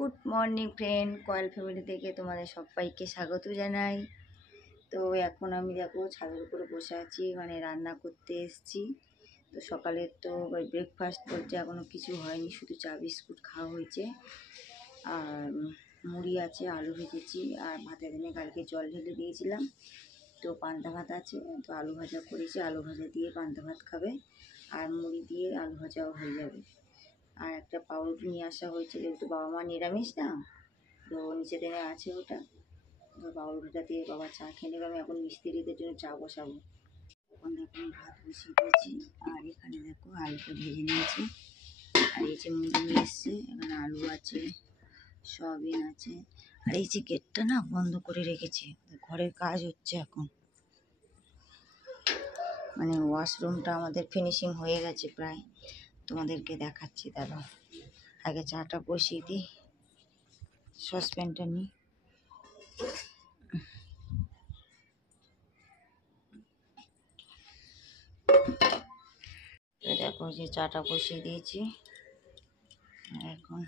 Good morning friend, coil family থেকে তোমাদের সবাইকে স্বাগত জানাই। তো এখন আমি দেখো ছাদের উপরে বসে আছি, মানে রান্না করতে এসেছি। তো সকালে তো ব্রেকফাস্ট বলতে এখনও কিছু হয়নি, শুধু চা বিস্কুট খাওয়া হয়েছে। আর মুড়ি আছে, আলু ভেজেছি, আর ভাতের দিনে কালকে জল ঢেলে দিয়েছিলাম। তো পান্তা ভাত আছে, তো আলু ভাজা করেছি, আলু ভাজা দিয়ে পান্তা ভাত খাবে, আর মুড়ি দিয়ে আলু ভাজাও হয়ে যাবে। আর একটা পাউরুটি নিয়ে আসা হয়েছে, যেহেতু বাবা মা নিরামিষ না, তো নিচে দিনে আছে ওটা। তো পাউরুটিটা দিয়ে বাবা চা খেয়ে নেবে। আমি এখন মিস্ত্রিদের জন্য চা বসাবো। এখন দেখো আমি ভাত বসিয়ে দিয়েছি, আর এখানে দেখো আলুটা ভেজে নিয়েছি, আর এই যে মুড়ি নিয়ে এসছে, এখানে আলু আছে, সয়াবিন আছে। আর এই যে গেটটা না বন্ধ করে রেখেছি, ঘরের কাজ হচ্ছে এখন। মানে ওয়াশরুমটা আমাদের ফিনিশিং হয়ে গেছে প্রায়, তোমাদেরকে দেখাচ্ছি। দাঁড়াও, আগে চাটা বসিয়ে দিই, সসপ্যানটা নিই। দেখো যে চাটা বসিয়ে দিয়েছি, এখন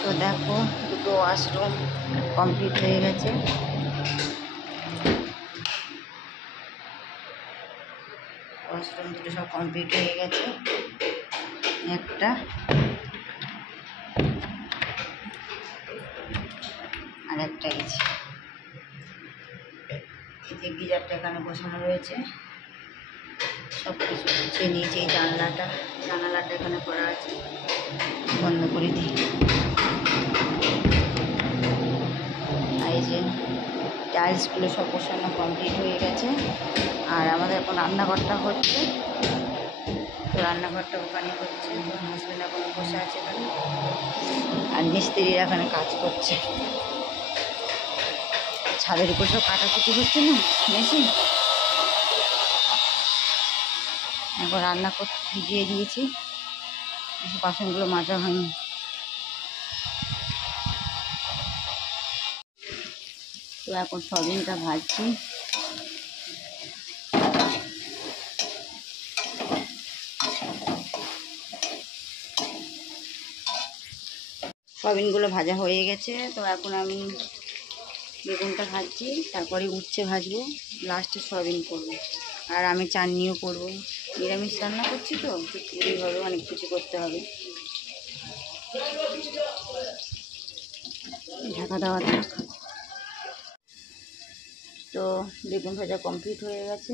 তো দেখো দুটো ওয়াশরুম কমপ্লিট হয়ে গেছে। ওয়াশরুম দুটো সব কমপ্লিট হয়ে গেছে, একটা আর একটা গেছে। এই যে গিজারটা এখানে বসানো রয়েছে, সব কিছু গুছিয়ে নিয়েছি। এই জানলাটা এখানে করা আছে, বন্ধ করে দিই। আর এই যে টাইলসগুলো সব বসানো কমপ্লিট হয়ে গেছে। আর আমাদের এখন রান্নাঘরটা হচ্ছে, তো রান্নাঘরটা ওখানে হচ্ছে। হাজবেন্ড এখন বসে আছে এখানে, আর মিস্ত্রিরা এখানে কাজ করছে। ছাদের উপর সব কাটাকুটি হচ্ছে না মেশিন। এখন রান্না করতে ভিজিয়ে দিয়েছি, বাসনগুলো মাজা হয়নি। তো এখন সয়াবিনটা ভাজছি। সয়াবিনগুলো ভাজা হয়ে গেছে, তো এখন আমি বেগুনটা ভাজছি, তারপরে উচ্ছে ভাজবো, লাস্টে সয়াবিন করবো। আর আমি চাটনিও করবো। নিরামিষ রান্না করছি তো এইভাবে অনেক কিছু করতে হবে। ঢাকা দেওয়া থাক। তো বেগুন ভাজা কমপ্লিট হয়ে গেছে,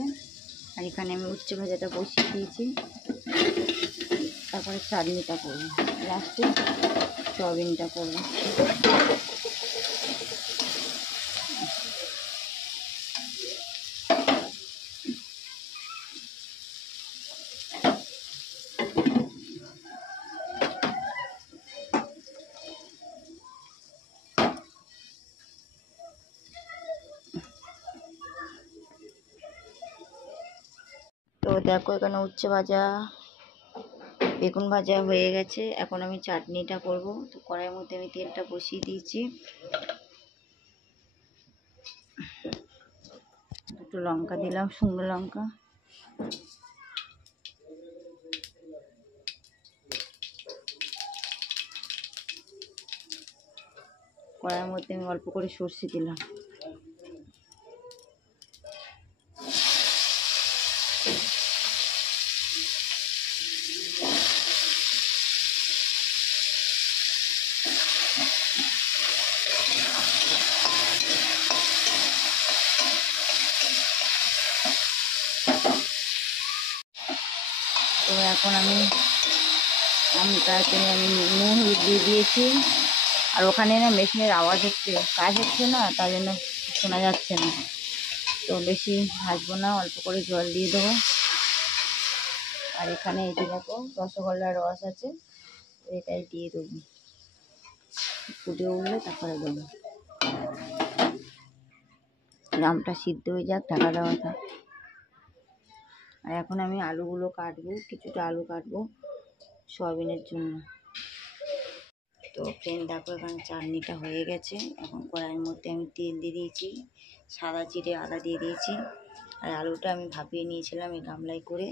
আর এখানে আমি উচ্ছে ভাজাটা বসিয়ে দিয়েছি। তারপরে চাটনিটা করবো, লাস্টে সয়াবিনটা করবো। তো দেখো এখানে উচ্ছে ভাজা, বেগুন ভাজা হয়ে গেছে। এখন আমি চাটনিটা করব। তো কড়াইয়ের মধ্যে আমি তেলটা বসিয়ে দিয়েছি, দুটো লঙ্কা দিলাম, শুকনো লঙ্কা। কড়াইয়ের মধ্যে আমি অল্প করে সর্ষে দিলাম। তো এখন আমি তাড়াতাড়ি আমি নুন দিয়ে দিয়েছি। আর ওখানে না মেশিনের আওয়াজ হচ্ছে, কাজ হচ্ছে না, তার জন্য শোনা যাচ্ছে না। তো বেশি ভাজবো না, অল্প করে জল দিয়ে দেবো। আর এখানে এই যে দেখো রসগোল্লার রস আছে, এটাই দিয়ে দেবো। ফুটে উঠলে তারপরে দেবো। আমটা সিদ্ধ হয়ে যাক, ঢাকা দেওয়া থাক। আর এখন আমি আলুগুলো কাটবো, কিছুটা আলু কাটবো সয়াবিনের জন্য। তো ফ্রেন্ড দেখো এখানে চাটনিটা হয়ে গেছে। এখন কড়াইয়ের মধ্যে আমি তেল দিয়ে দিয়েছি, সাদা জিরে আদা দিয়ে দিয়েছি, আর আলুটা আমি ভাপিয়ে নিয়েছিলাম এই গামলায় করে।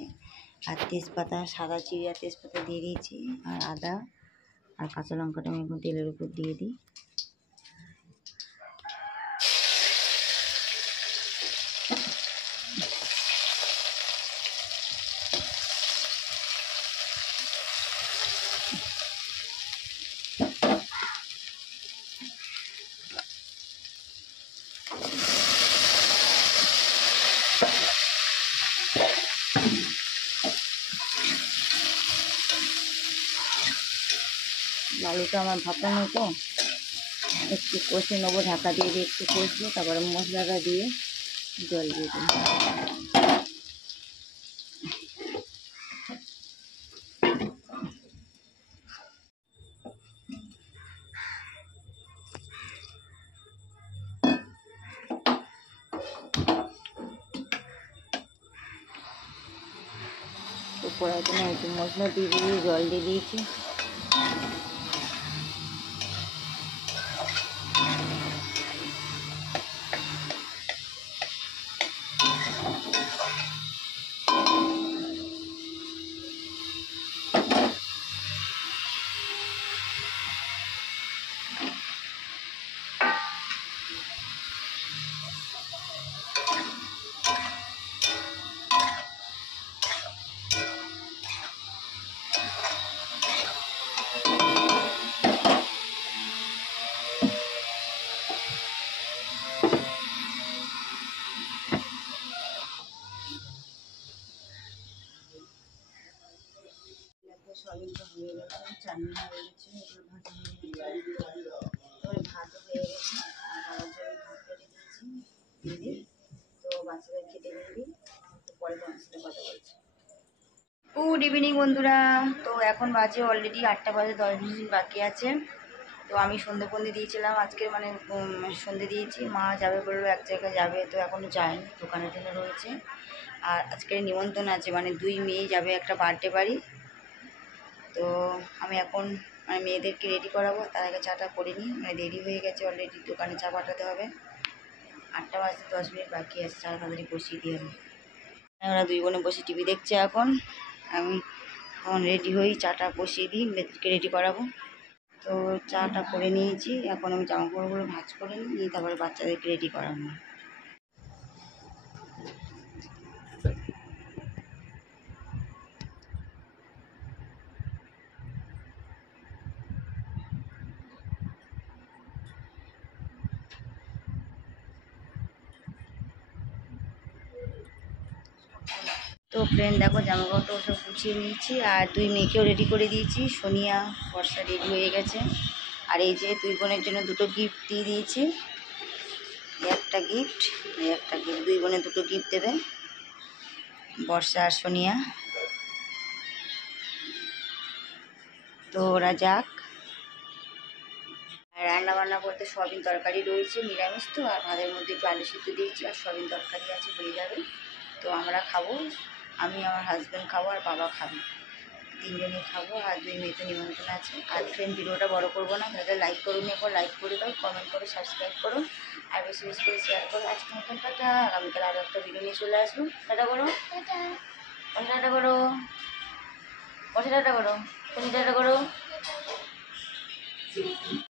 আর তেজপাতা, সাদা চিড়িয়া তেজপাতা দিয়ে দিয়েছি, আর আদা আর কাঁচা লঙ্কাটা আমি এখন তেলের উপর দিয়ে দিই। আলুটা আমার ভাপানো তো, একটু কষে নেবো, ঢাকা দিয়ে দিয়ে একটু কষবো, তারপরে মশলাটা দিয়ে জল দিয়ে দেবো। তো কড়াই জন্য একটু মশলা দিয়ে দিয়ে জল দিয়ে দিয়েছি। সয়াবিনটা হয়ে গেছে, চাটনি হয়ে গেছে, এগুলো ভাজা হয়ে গেছে, এবার ভাতও হয়ে গেছে। আর বাবার জন্য ভাত কেটে দিয়েছি দিদি। তো বাচ্চাদের খেতে দিয়ে দিই, পরে তোমার সাথে কথা বলছি। গুড ইভিনিং বন্ধুরা। তো এখন বাজে অলরেডি 8টা বাজে 10 মিনিট বাকি আছে। তো আমি সন্ধে ফন্ধে দিয়েছিলাম আজকে, মানে সন্ধে দিয়েছি। মা যাবে বললো, এক জায়গায় যাবে, তো এখনও যায়নি, দোকানের জন্য রয়েছে। আর আজকে নিমন্ত্রণ আছে, মানে 2 মেয়ে যাবে একটা বার্থডে বাড়ি। তো আমি এখন মানে মেয়েদেরকে রেডি করাবো, তার আগে চাটা করে নিই, মানে দেরি হয়ে গেছে অলরেডি, দোকানে চা পাঠাতে হবে। 8টা বাজতে 10 মিনিট বাকি আছে, চা তাড়াতাড়ি বসিয়ে দিয়ে হবে। ওরা 2 বোনে বসে টিভি দেখছে এখন। আমি এখন রেডি হই, চাটা বসিয়ে দিই, মেয়েদেরকে রেডি করাবো। তো চাটা করে নিয়েছি, এখন আমি জামা কাপড়গুলো ভাঁজ করে নিই, তারপরে বাচ্চাদেরকে রেডি করাবো। তো ফ্রেন্ড দেখো, জামা কাপড় সব গুছিয়ে নিয়েছি, আর 2 মেয়েকেও রেডি করে দিয়েছি। সোনিয়া, বর্ষা রেডি হয়ে গেছে। আর এই যে 2 বোনের জন্য 2টো গিফট দিয়ে দিয়েছি। একটা গিফট, এই একটা গিফট, 2 বোনে 2টো গিফট দেবে, বর্ষা আর সোনিয়া। তো ওরা যাক। আর রান্না বান্না করতে সয়াবিন তরকারি রয়েছে, নিরামিষ তো, আর ভাতের মধ্যে একটু আলু সিদ্ধ দিয়েছি, আর সয়াবিন তরকারি আছে, হয়ে যাবে। তো আমরা খাবো, আমি, আমার হাজব্যান্ড খাবো, আর বাবা খাবে, 3 জনই খাবো। আর 2 মেয়েতে নিমন্ত্রণ আছে। আর ফ্রেন্ড ভিডিওটা বড় করবো না, তাহলে লাইক করুন, একবার লাইক করে দাও, কমেন্ট করে সাবস্ক্রাইব করো, আর বেশি বেশি করে শেয়ার করো। আজকে মতন টাটা, আগামীকাল আরও একটা ভিডিও নিয়ে চলে আসবো। টাটা করো, টাটা করো, টাটা করো, টাটা করো।